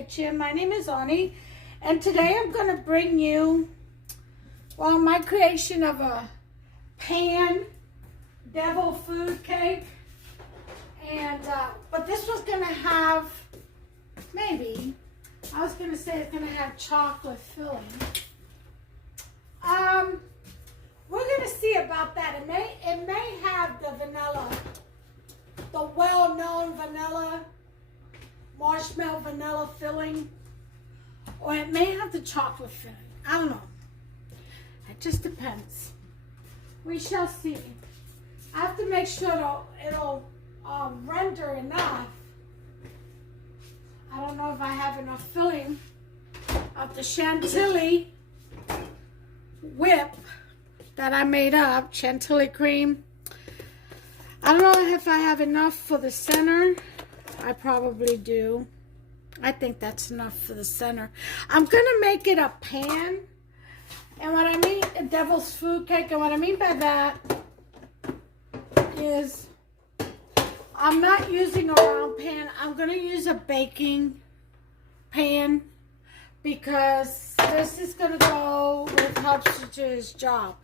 kitchen. My name is Ani, and today I'm going to bring you, well, my creation of a pan devil food cake. And, but this was going to have, maybe, I was going to say it's going to have chocolate filling. We're going to see about that. It may have the vanilla, the well-known vanilla, marshmallow vanilla filling, or it may have the chocolate filling. I don't know. It just depends. We shall see. I have to make sure it'll render enough. I don't know if I have enough filling of the Chantilly whip that I made up, Chantilly cream. I don't know if I have enough for the center. I probably do. I think that's enough for the center. I'm gonna make it a pan, and what I mean, a devil's food cake, and what I mean by that is I'm not using a round pan. I'm gonna use a baking pan because this is gonna go with helps to do his job.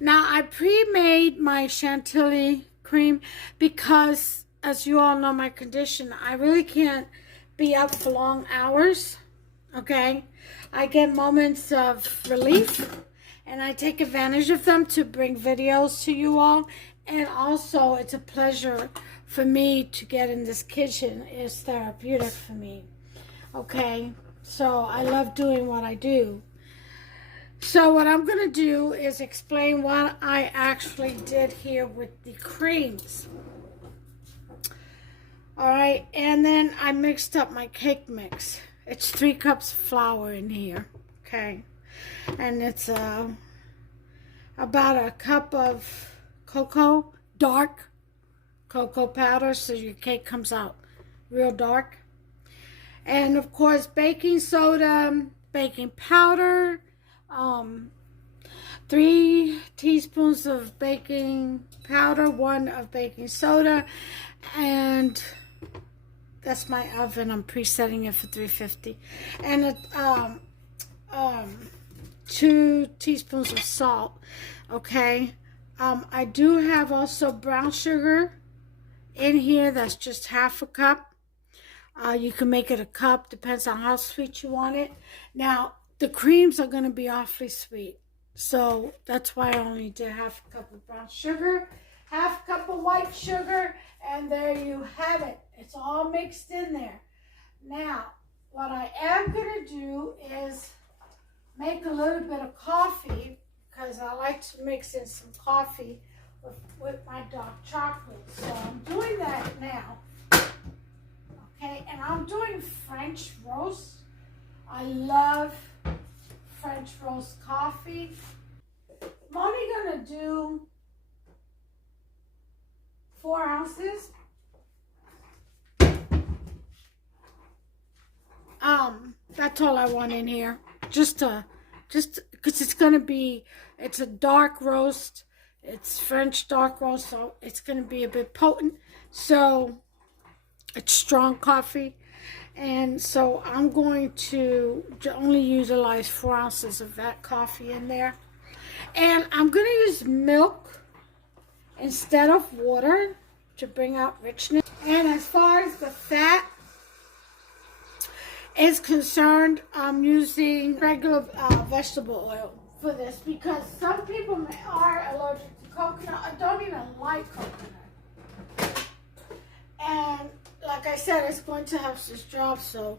Now I pre-made my Chantilly cream because, as you all know, my condition, I really can't be up for long hours, okay? I get moments of relief, and I take advantage of them to bring videos to you all. And also, it's a pleasure for me to get in this kitchen. It's therapeutic for me, okay? So I love doing what I do. So what I'm going to do is explain what I actually did here with the creams. All right, and then I mixed up my cake mix. It's 3 cups of flour in here, okay? And it's about a cup of cocoa, dark cocoa powder, so your cake comes out real dark. And of course, baking soda, baking powder, 3 teaspoons of baking powder, 1 of baking soda, and that's my oven. I'm presetting it for 350. And 2 teaspoons of salt, okay? I do have also brown sugar in here. That's just half a cup. You can make it a cup, depends on how sweet you want it. Now, the creams are going to be awfully sweet, so that's why I only did half a cup of brown sugar, half a cup of white sugar, and there you have it. It's all mixed in there. Now, what I am going to do is make a little bit of coffee, because I like to mix in some coffee with my dark chocolate. So I'm doing that now. Okay, and I'm doing French roast. I love French roast coffee. I'm only gonna do 4 ounces. That's all I want in here. Just because it's a dark roast. It's French dark roast, so it's gonna be a bit potent. So it's strong coffee, and so I'm going to only utilize 4 ounces of that coffee in there. And I'm going to use milk instead of water to bring out richness. And as far as the fat is concerned, I'm using regular vegetable oil for this because some people are allergic to coconut. I don't even like coconut. And like I said, it's going to help this job, so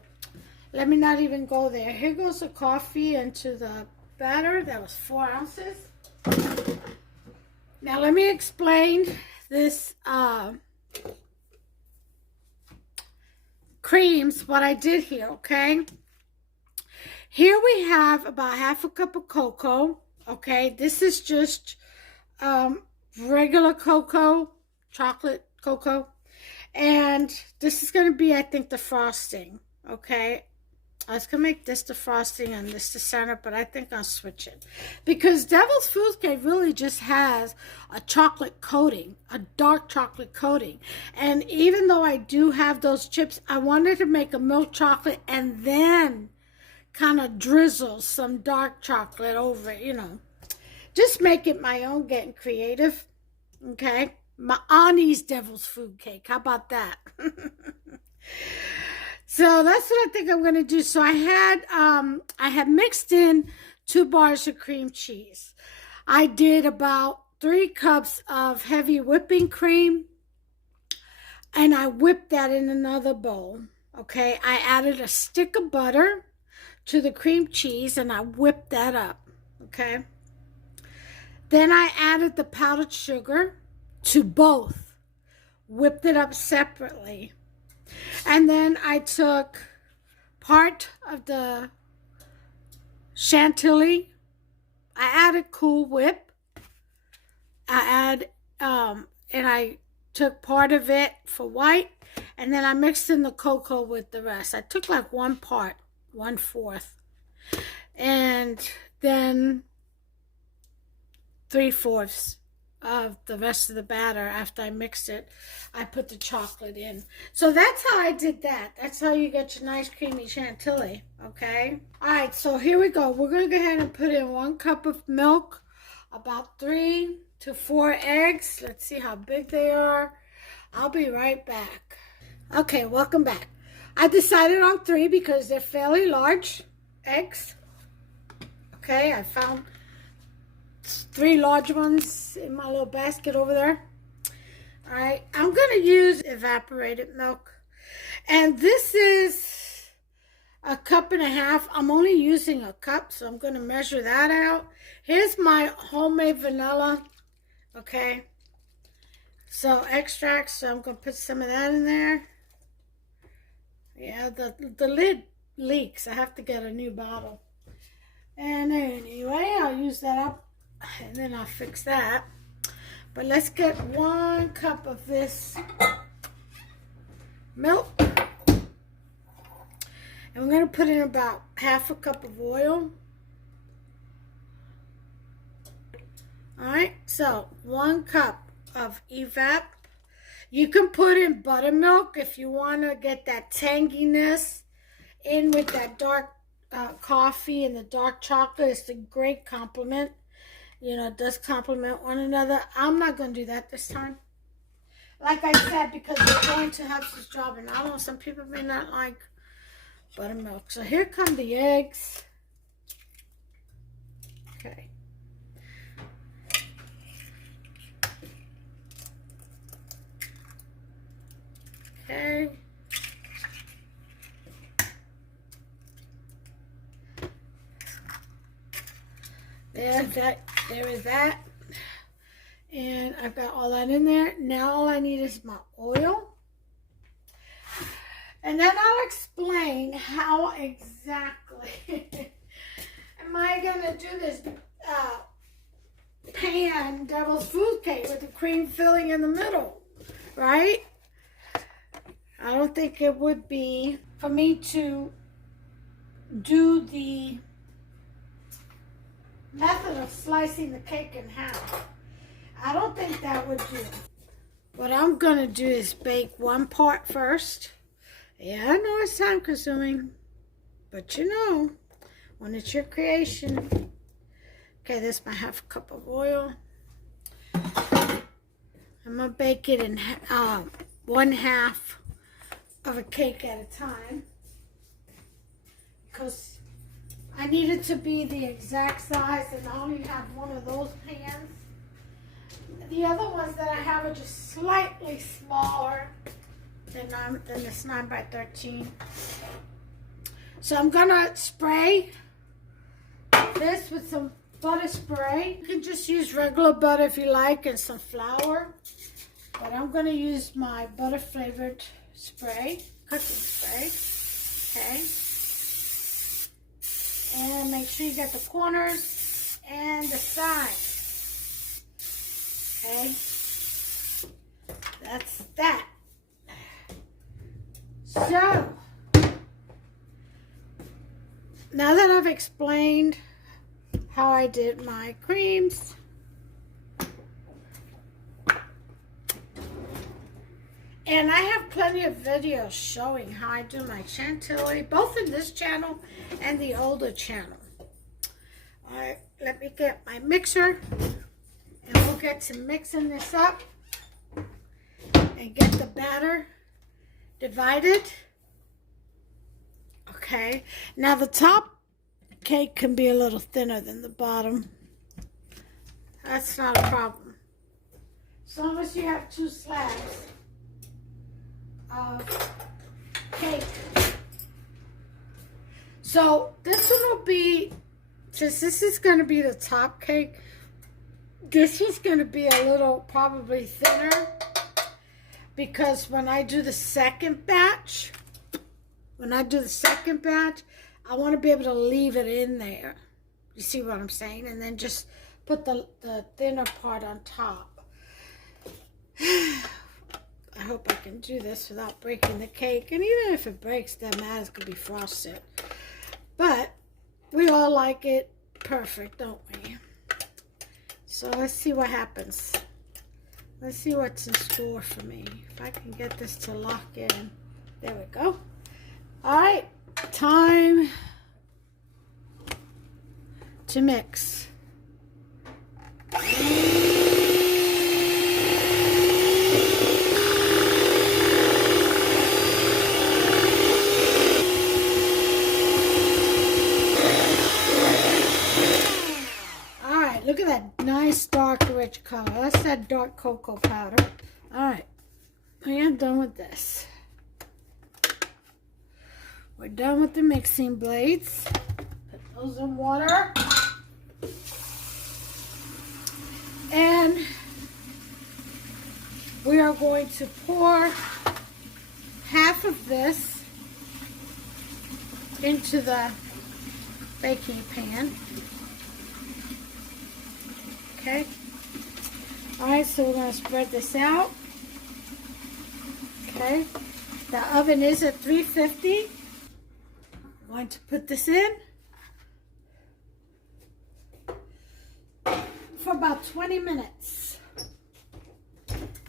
let me not even go there. Here goes the coffee into the batter. That was 4 ounces. Now let me explain this creams, what I did here, okay? Here we have about half a cup of cocoa, okay? This is just regular cocoa, chocolate cocoa. And this is going to be, I think, the frosting, okay? I was going to make this the frosting and this the center, but I think I'll switch it. Because Devil's Food Cake really just has a chocolate coating, a dark chocolate coating. And even though I do have those chips, I wanted to make a milk chocolate and then kind of drizzle some dark chocolate over it, you know. Just make it my own, getting creative. Okay? My Auntie's Devil's Food Cake. How about that? So that's what I think I'm going to do. So I had mixed in 2 bars of cream cheese. I did about 3 cups of heavy whipping cream, and I whipped that in another bowl. Okay, I added a stick of butter to the cream cheese, and I whipped that up. Okay, then I added the powdered sugar to both, whipped it up separately. And then I took part of the Chantilly. I added Cool Whip. And I took part of it for white, and then I mixed in the cocoa with the rest. I took like 1 part, 1/4, and then 3/4 of the rest of the batter. After I mixed it, I put the chocolate in. So that's how I did that. That's how you get your nice creamy Chantilly. Okay, all right, so here we go. We're gonna go ahead and put in 1 cup of milk, about 3 to 4 eggs. Let's see how big they are. I'll be right back. Okay, welcome back. I decided on 3 because they're fairly large eggs. Okay, I found 3 large ones in my little basket over there. All right, I'm going to use evaporated milk. And this is 1.5 cups. I'm only using 1 cup, so I'm going to measure that out. Here's my homemade vanilla. Okay, so extract. So I'm going to put some of that in there. Yeah, the lid leaks. I have to get a new bottle. And anyway, I'll use that up. And then I'll fix that. But let's get 1 cup of this milk. And we're going to put in about 1/2 cup of oil. Alright, so 1 cup of evap. You can put in buttermilk if you want to get that tanginess in with that dark coffee and the dark chocolate. It's a great compliment. You know, it does complement one another. I'm not going to do that this time. Like I said, because we're going to have this job, and I know some people may not like buttermilk. So here come the eggs. Okay. Okay. There is that. And I've got all that in there. Now all I need is my oil. And then I'll explain how exactly am I going to do this pan Devil's Food Cake with the cream filling in the middle, right? I don't think it would be for me to do the method of slicing the cake in half. I don't think that would do. What I'm going to do is bake 1 part first. Yeah, I know it's time consuming, but you know, when it's your creation. Okay, this is my 1/2 cup of oil. I'm going to bake it in 1/2 of a cake at a time, because I need it to be the exact size, and I only have 1 of those pans. The other ones that I have are just slightly smaller than this 9 by 13. So I'm gonna spray this with some butter spray. You can just use regular butter if you like, and some flour. But I'm gonna use my butter flavored spray, cooking spray. Okay. And make sure you get the corners and the sides. Okay, that's that. So now that I've explained how I did my creams, and I have plenty of videos showing how I do my Chantilly, both in this channel and the older channel. All right, let me get my mixer, and we'll get to mixing this up and get the batter divided. Okay, now the top cake can be a little thinner than the bottom. That's not a problem. As long as you have 2 slabs of cake. So this one will be, since this is going to be the top cake, this is going to be a little probably thinner, because when I do the second batch, I want to be able to leave it in there. You see what I'm saying? And then just put the thinner part on top. I hope I can do this without breaking the cake. And even if it breaks, doesn't matter. It's going to be frosted. But we all like it perfect, don't we? So let's see what happens. Let's see what's in store for me. If I can get this to lock in. There we go. All right. Time to mix. Look at that nice dark rich color. That's that dark cocoa powder. Alright, I am done with this. We're done with the mixing blades. Put those in water. And we are going to pour half of this into the baking pan. Okay. Alright, so we're going to spread this out. Okay. The oven is at 350. I'm going to put this in for about 20 minutes.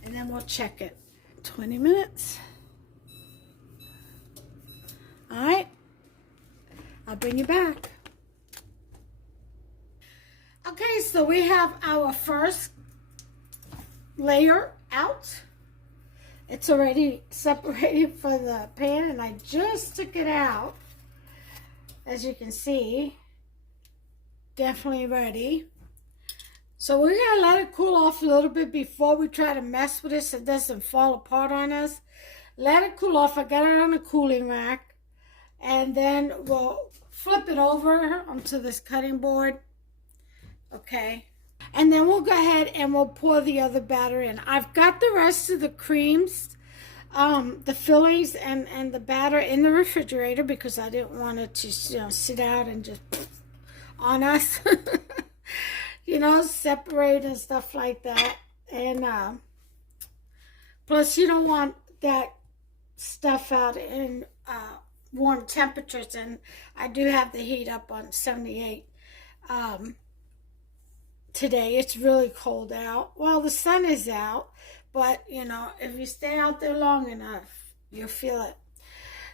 And then we'll check it. 20 minutes. Alright. I'll bring you back. Okay, so we have our first layer out. It's already separated from the pan, and I just took it out. As you can see, definitely ready. So we're going to let it cool off a little bit before we try to mess with it so it doesn't fall apart on us. Let it cool off. I got it on a cooling rack. And then we'll flip it over onto this cutting board. Okay, and then we'll go ahead and we'll pour the other batter in. I've got the rest of the creams, the fillings and the batter in the refrigerator because I didn't want it to, sit out and just on us, separate and stuff like that. And plus you don't want that stuff out in warm temperatures, and I do have the heat up on 78. Today it's really cold out. Well, the sun is out, but if you stay out there long enough, you'll feel it.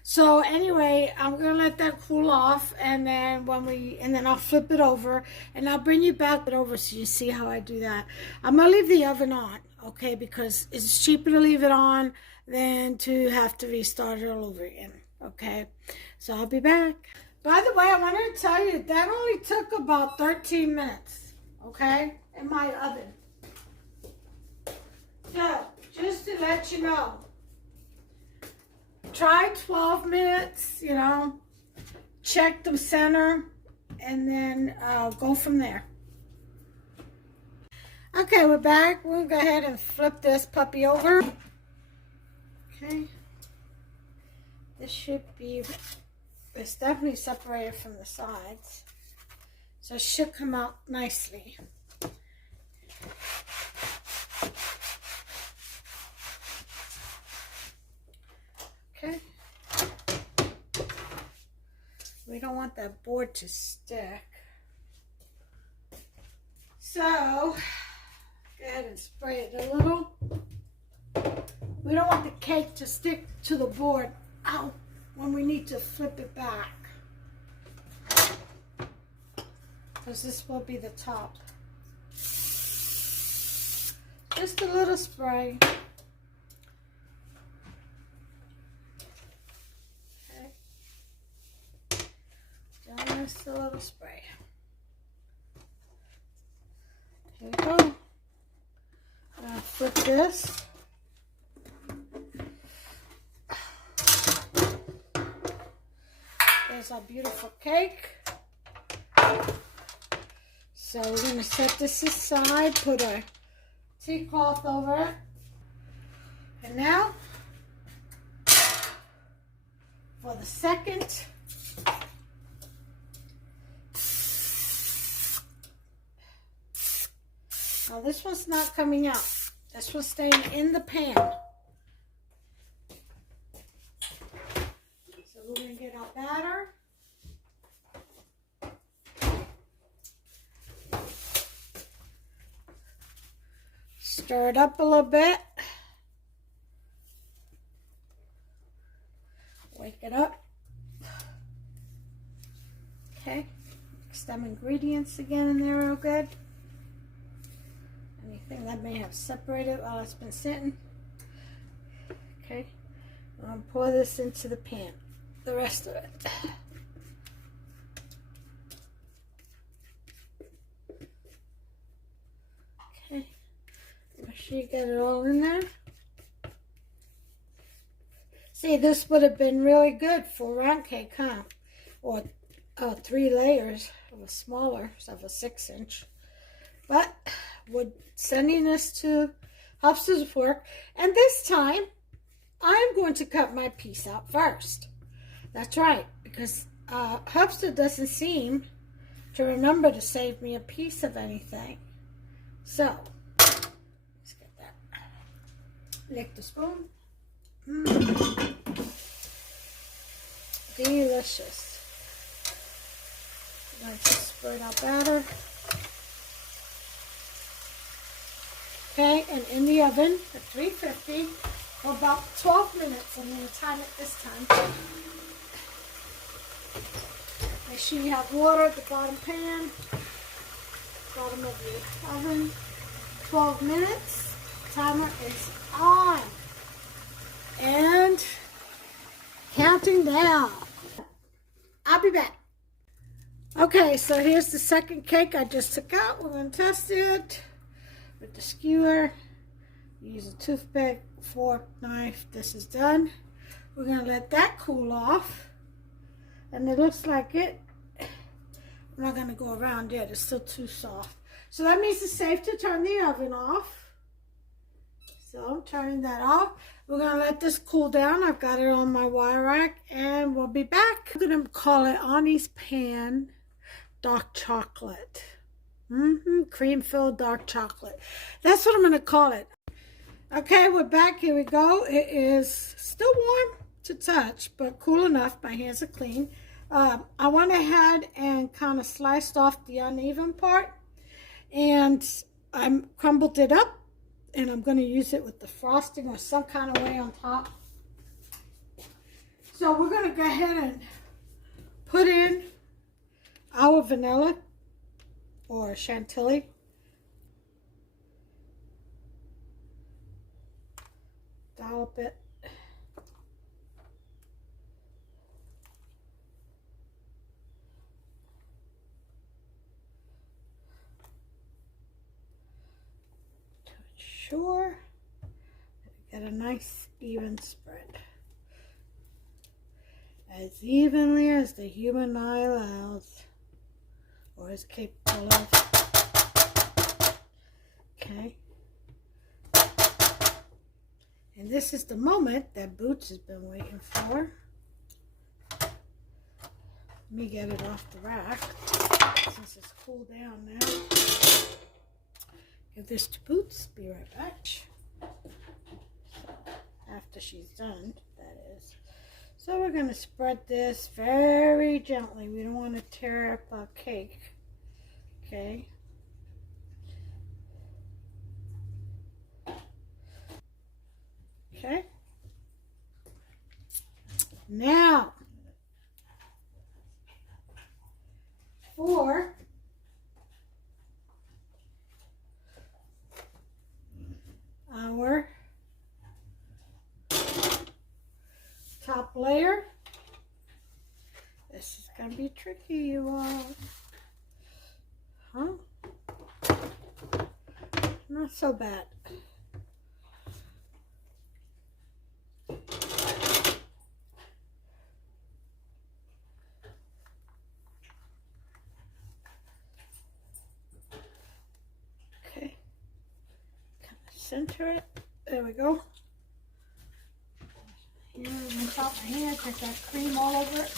So anyway, I'm gonna let that cool off, and then I'll flip it over, and I'll bring you back over so you see how I do that. I'm gonna leave the oven on, okay, because it's cheaper to leave it on than to have to restart it all over again. Okay, so I'll be back. By the way, I wanted to tell you that only took about 13 minutes. Okay, in my oven. So, just to let you know, try 12 minutes, check the center, and then go from there. Okay, we're back. We'll go ahead and flip this puppy over. Okay. This should be, it's definitely separated from the sides. So it should come out nicely. Okay. We don't want that board to stick. So, go ahead and spray it a little. We don't want the cake to stick to the board out when we need to flip it back. Because this will be the top. Just a little spray. Okay. Just a little spray. Here we go. Now flip this. There's our beautiful cake. So we're going to set this aside, put our tea cloth over it. And now, for the second. Now this one's not coming out. This one's staying in the pan. So we're going to get our batter. Stir it up a little bit. Wake it up. Okay. Mix them ingredients again in there real good. Anything that may have separated while it's been sitting. Okay. I'm going to pour this into the pan. The rest of it. Okay. Make sure you get it all in there. See, this would have been really good for round cake, huh? Or 3 layers of a smaller, of a 6-inch. But we're sending this to Hubster's work. And this time, I'm going to cut my piece out first. That's right, because Hubster doesn't seem to remember to save me a piece of anything. So, let's get that. Lick the spoon. Delicious. I'm going to just spread our batter. Okay, and in the oven at 350 for about 12 minutes. I'm going to time it this time. Make sure you have water at the bottom pan, bottom of your oven. 12 minutes. Timer is on. And counting down. I'll be back. Okay, so here's the second cake I just took out. We're going to test it with the skewer. Use a toothpick, fork, knife. This is done. We're going to let that cool off. And it looks like it. I'm not going to go around it. It's still too soft. So that means it's safe to turn the oven off. So I'm turning that off. We're going to let this cool down. I've got it on my wire rack. And we'll be back. I'm going to call it Ani's Pan Dark Chocolate. Cream-filled dark chocolate. That's what I'm going to call it. Okay, we're back. Here we go. It is still warm to touch, but cool enough. My hands are clean. I went ahead and kind of sliced off the uneven part, and I crumbled it up, and I'm going to use it with the frosting or some kind of way on top. So we're going to go ahead and put in our vanilla or Chantilly. Dollop it. To ensure that we get a nice even spread. As evenly as the human eye allows, or is capable of. Okay. And this is the moment that Boots has been waiting for. Let me get it off the rack since it's cooled down now. Give this to Boots. Be right back. So, after she's done, that is. So we're going to spread this very gently. We don't want to tear up our cake. Okay. Okay. Now, for our top layer, this is going to be tricky, you all. Huh? Not so bad. Okay. Kind of center it. There we go. Here, rinse out my hand, get that cream all over it.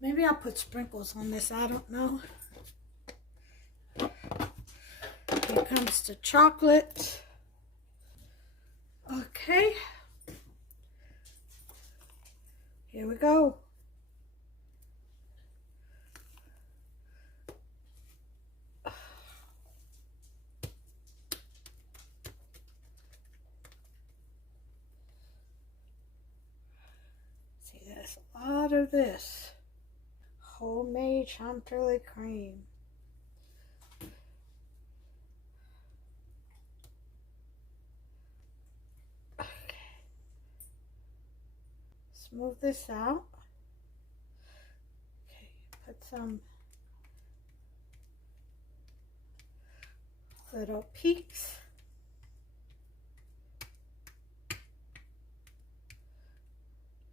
Maybe I'll put sprinkles on this, I don't know. Here comes the chocolate. Okay. Here we go. See, there's a lot of this. Homemade Chantilly cream. Okay. Smooth this out. Okay, put some little peaks.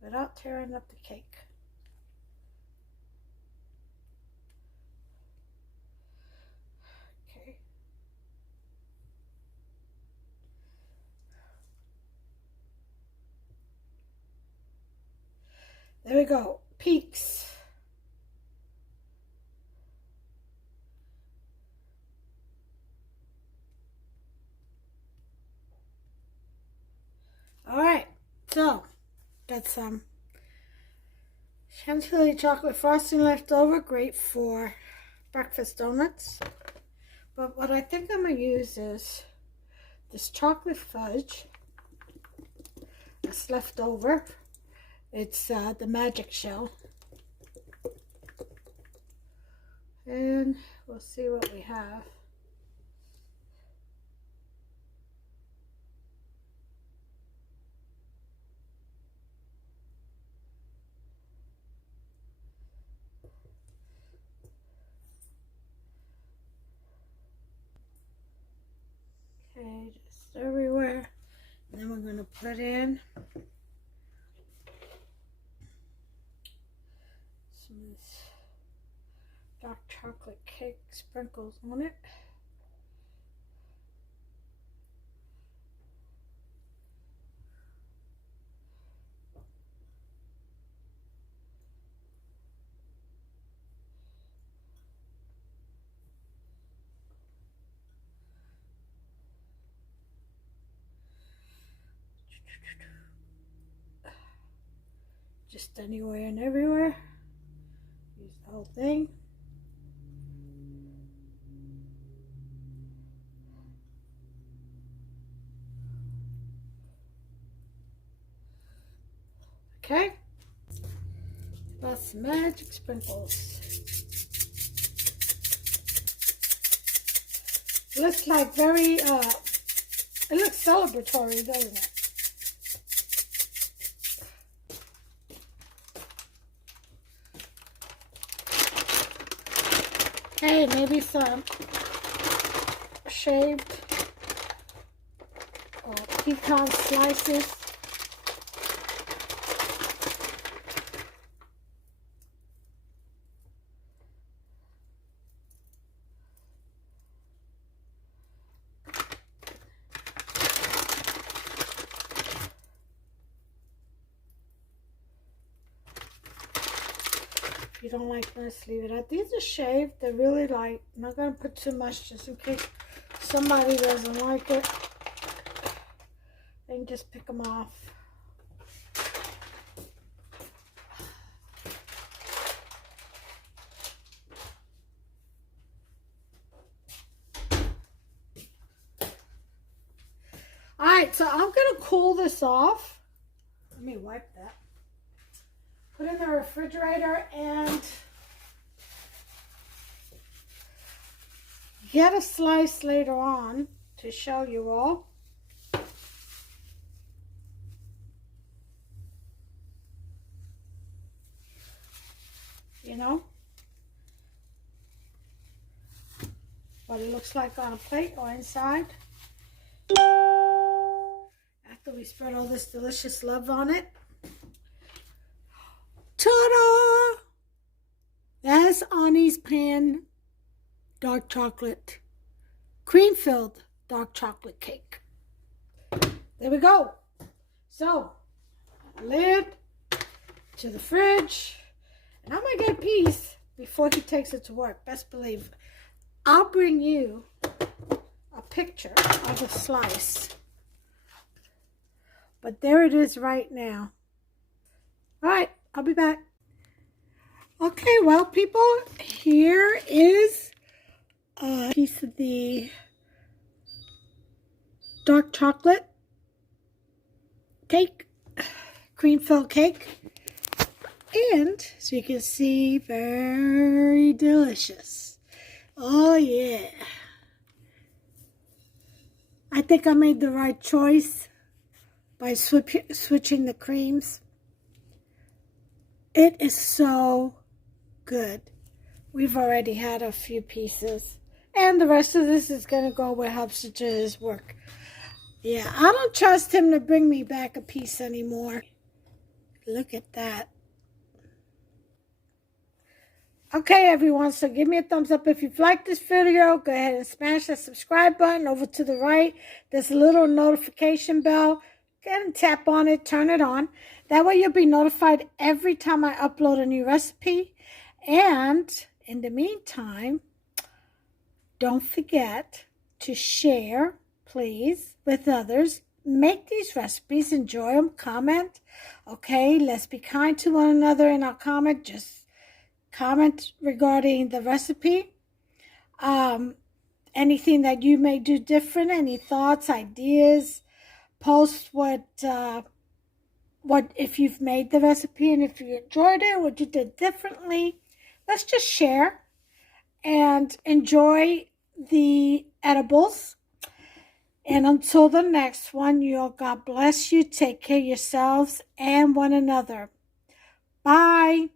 Without tearing up the cake. Okay. There we go. Peaks. All right. So, got some Chantilly chocolate frosting left over. Great for breakfast donuts. But what I think I'm going to use is this chocolate fudge that's left over. It's the magic shell. And we'll see what we have. Okay, just everywhere. And then we're going to put in some of this dark chocolate cake sprinkles on it. Just anywhere and everywhere. Use the whole thing. Okay. That's magic sprinkles. It looks like very, it looks celebratory, doesn't it? Okay, maybe some shaved or pecan slices. If you don't like this, leave it out. These are shaved. They're really light. I'm not going to put too much just in case somebody doesn't like it. I can just pick them off. Alright, so I'm going to cool this off. Let me wipe that. Put it in the refrigerator and get a slice later on to show you all. You know what it looks like on a plate or inside. After we spread all this delicious love on it. Ta-da! That's Annie's pan dark chocolate, cream-filled dark chocolate cake. There we go. So, lid to the fridge. And I'm going to get a piece before he takes it to work. Best believe. I'll bring you a picture of a slice. But there it is right now. All right, I'll be back. Okay, well, people, here is a piece of the dark chocolate cake, cream-filled cake. And, so you can see, very delicious. Oh, yeah. I think I made the right choice by switching the creams. It is so good. We've already had a few pieces. And the rest of this is going to go where Hubster to his work. Yeah, I don't trust him to bring me back a piece anymore. Look at that. Okay, everyone, so give me a thumbs up if you've liked this video. Go ahead and smash that subscribe button. Over to the right, there's a little notification bell. Go ahead and tap on it, turn it on. That way you'll be notified every time I upload a new recipe. And in the meantime, don't forget to share, please, with others. Make these recipes, enjoy them, comment. Okay, let's be kind to one another in our comment. Just comment regarding the recipe. Anything that you may do different, any thoughts, ideas. Post what if you've made the recipe and if you enjoyed it, what you did differently. Let's just share and enjoy the edibles. And until the next one, God bless you. Take care of yourselves and one another. Bye.